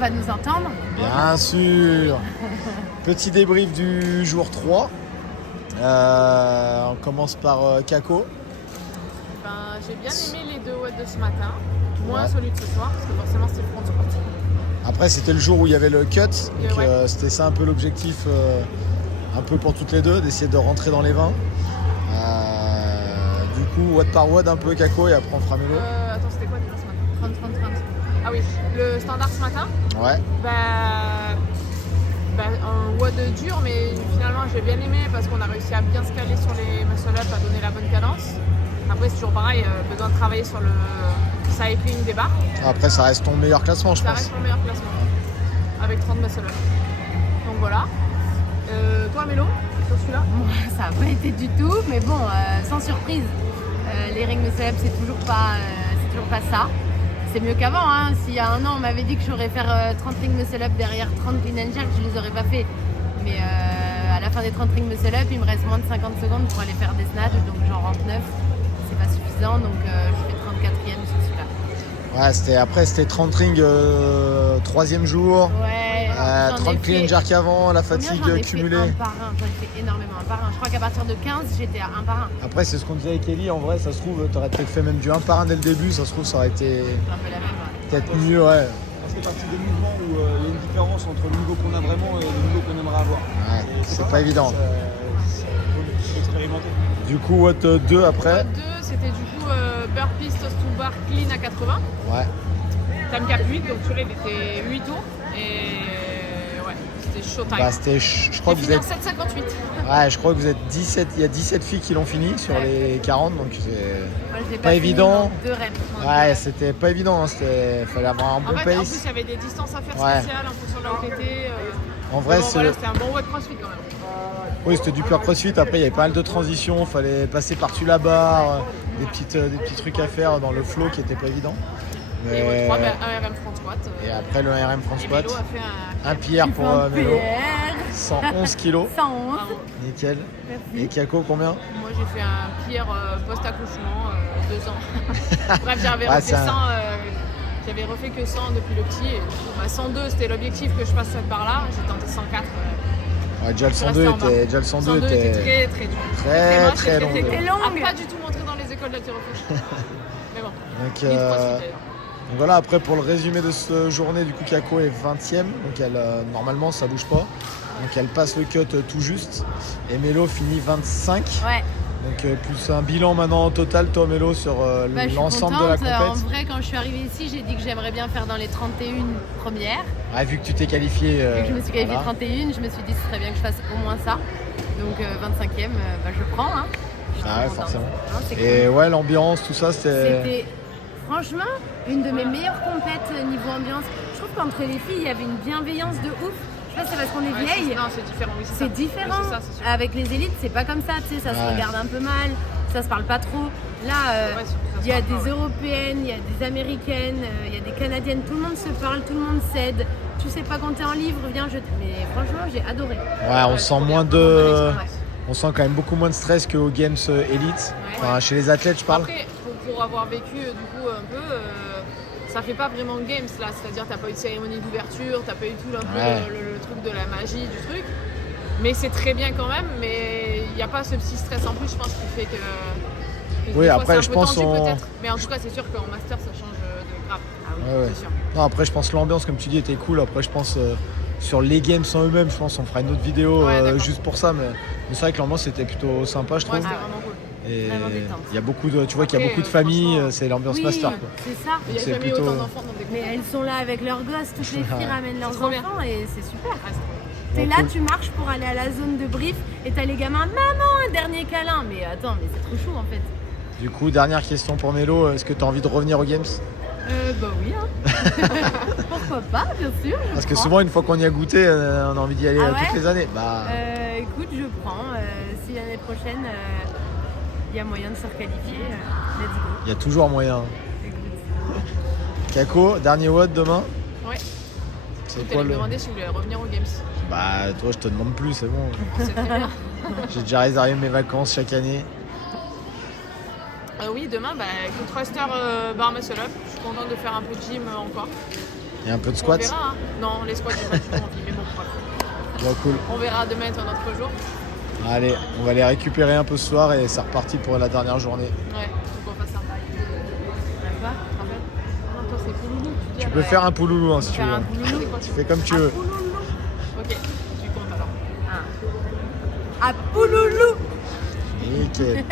va nous entendre. Bien sûr. Petit débrief du jour 3. On commence par Kako. J'ai bien aimé les 2 watts de ce matin, moins Ouais. celui de ce soir, parce que forcément c'était le front squat. Après, c'était le jour où il y avait le cut. Donc, Ouais. c'était ça un peu l'objectif, un peu pour toutes les deux, d'essayer de rentrer dans les 20. Du coup, watt par watt, un peu Kako, et après on fera Mélo. Attends, c'était quoi déjà ce matin 30. Ah oui, le standard ce matin, Ouais. un watt de dur, mais finalement j'ai bien aimé parce qu'on a réussi à bien se caler sur les muscle-up, à donner la bonne cadence. Après, c'est toujours pareil, besoin de travailler sur le cycling des barres. Après, ça reste ton meilleur classement, je Ça pense. reste mon meilleur classement, avec 30 muscle-up. Donc voilà. Toi, Mélo, sur celui-là Moi, ça n'a pas été du tout, mais bon, sans surprise. Les ring muscle-up, c'est toujours pas ça. C'est mieux qu'avant. Hein. S'il y a un an, on m'avait dit que j'aurais faire 30 ring muscle-up derrière 30 clean and jerk, je les aurais pas fait. Mais à la fin des 30 ring muscle-up, il me reste moins de 50 secondes pour aller faire des snatchs, donc j'en rentre 9. C'est pas suffisant, donc je fais 34e sur celui-là. Ouais, c'était 30 rings, 3e jour. Ouais, j'en ai 30 clean fait- jerk avant, la Combien fatigue j'en ai fait cumulée. un par un, j'en ai fait énormément, un par un. Je crois qu'à partir de 15, j'étais à un par un. Après, c'est ce qu'on disait avec Ellie. En vrai, ça se trouve, t'aurais peut-être fait même du 1 par 1 dès le début. Ça se trouve, ça aurait été C'est un peu la même, ouais. peut-être mieux, ouais. Ça fait partie des mouvements où il y a une différence entre le niveau qu'on a vraiment et le niveau qu'on aimerait avoir. Ouais, Et c'est ça, pas évident. Ça faut expérimenter. Du coup, what 2 après Watt 2, c'était du coup burpees, toast to bar, clean à 80. Ouais. Time cap 8, donc celui-là il était 8 tours. Et ouais, c'était showtime. Bah, c'était, je crois que J'ai vous fini êtes, en 7,58. ouais, je crois que vous êtes 17. Il y a 17 filles qui l'ont fini sur Ouais. les 40, donc c'est. Moi, je l'ai Pas fini évident. en 2 reps. Ouais, c'était pas évident. Hein. Fallait avoir un bon En fait, en plus, pace. il y avait des distances à faire Ouais. spéciales en fonction de là où t'étais. En vrai, Bon, c'est. voilà, c'était un bon watt crossfit quand même. Oui, c'était du pur crossfit. Après, il y avait pas mal de transitions. Fallait passer par-dessus la barre. Des petits trucs à faire dans le flow qui était pas évident. Et watt Mais... 3, un RM front squat. Et après, le RM front Et squat. Mélo a fait un. Un PR Tu pour fais un Mélo. PR. 111 kilos. 111. Bravo. Nickel. Merci. Et Kako, combien? Moi, j'ai fait un PR post-accouchement, 2 ans. Bref, j'avais Ouais, refait c'est un- 100. J'avais refait que 100 depuis le petit. Et du coup, 102, c'était l'objectif que je passe cette barre-là. J'ai tenté 104. Ouais, déjà le Je suis 102 restée en bas. était, déjà le 102 102 était était très très dur. très moche, très et long. C'était long. A pas du tout montré dans les écoles d'haltérophilie. Mais bon, Donc, ni de crossfit d'ailleurs. donc voilà, après pour le résumé de cette journée, du coup Kako est 20e, donc elle, normalement ça bouge pas. Donc elle passe le cut tout juste. Et Mélo finit 25. Ouais, Donc plus un bilan maintenant en total, toi Mélo, sur bah, je suis l'ensemble de la contente. En compète. vrai, quand je suis arrivée ici, j'ai dit que j'aimerais bien faire dans les 31 premières. Ouais, vu que tu t'es qualifié. Vu que je me suis qualifiée voilà. 31, je me suis dit que ce serait bien que je fasse au moins ça. Donc 25e, bah, je prends. Hein. Je suis Ah ouais, contente. forcément. Non, c'est cool. Et ouais, l'ambiance, tout ça, C'était franchement une de mes meilleures compètes niveau ambiance. Je trouve qu'entre les filles, il y avait une bienveillance de ouf. Je sais pas si c'est parce qu'on est Ouais, vieilles. Non, c'est différent, oui, c'est ça. C'est différent. Oui, c'est ça, c'est sûr. Avec les élites, c'est pas comme ça, tu sais, ça se Ouais. regarde un peu mal, ça se parle pas trop. Là, Ouais, surtout, ça se il y a parle pas, des ouais. Européennes, il y a des Américaines, il y a des Canadiennes, tout le monde se parle, tout le monde s'aide. Tu sais pas compter en livres, viens, Mais franchement, j'ai adoré. Ouais, on Ouais, sent trop moins bien, de. vraiment bonne expérience. On sent quand même beaucoup moins de stress qu'aux Games Elite. Enfin, chez les athlètes, je parle. Après, pour avoir vécu du coup un peu, ça fait pas vraiment games là, c'est-à-dire t'as pas eu de cérémonie d'ouverture, t'as pas eu tout un peu Ouais. le truc de la magie du truc. Mais c'est très bien quand même, mais il n'y a pas ce petit stress en plus, je pense, qui fait que. Oui, des fois, après, c'est un je peu pense tendu, on- peut-être. Mais en tout cas, c'est sûr qu'en master, ça change de grave. Ah oui, Ouais, ouais. c'est sûr. Non, après, je pense que l'ambiance, comme tu dis, était cool. Après, je pense sur les games en eux-mêmes, je pense qu'on fera une autre vidéo Ouais, d'accord. juste pour ça. Mais c'est vrai que l'ambiance était plutôt sympa, je Ouais, trouve. c'était vraiment cool. Et Vraiment détente. il y a beaucoup de, tu vois qu'il y a Après, beaucoup de familles, franchement, c'est l'ambiance Oui, master. Quoi. c'est ça. Il n'y a C'est jamais plutôt- autant d'enfants dans des Mais groupes. elles sont là avec leurs gosses, toutes les filles ramènent leurs trop bien. enfants et c'est super. Ouais, c'est T'es Donc, là, cool. tu marches pour aller à la zone de brief et t'as les gamins, maman, un dernier câlin. Mais attends, mais c'est trop chou en fait. Du coup, dernière question pour Mélo, est-ce que tu as envie de revenir aux Games? Bah oui, hein. Pourquoi pas, bien sûr. je Parce que prends. souvent, une fois qu'on y a goûté, on a envie d'y aller Ah ouais toutes les années. Bah, Écoute, je prends. Si l'année prochaine, il y a moyen de se requalifier, let's go. il y a toujours moyen. Écoute. Kako, dernier WOD demain? Ouais. C'est Tu quoi allais me le. demander si je voulais revenir aux Games. Bah, toi, je te demande plus, c'est bon. C'est très bien. J'ai déjà réservé mes vacances chaque année. Oui, demain, écoute, thruster bar muscle up. Je suis contente de faire un peu de gym encore. Et un peu de On squats. verra. Hein. Non, les squats, j'ai pas du tout envie, mais bon, bref. Bon, cool. On verra demain est un autre jour. Allez, on va les récupérer un peu ce soir et c'est reparti pour la dernière journée. Ouais, faut qu'on fasse ça. D'accord, tu te rappelles? Non, toi, c'est pouloulou. Tu peux faire un pouloulou hein, si tu Faire veux. un pouloulou. Tu fais comme tu veux. Ok, tu comptes alors. À Pouloulou. Nickel.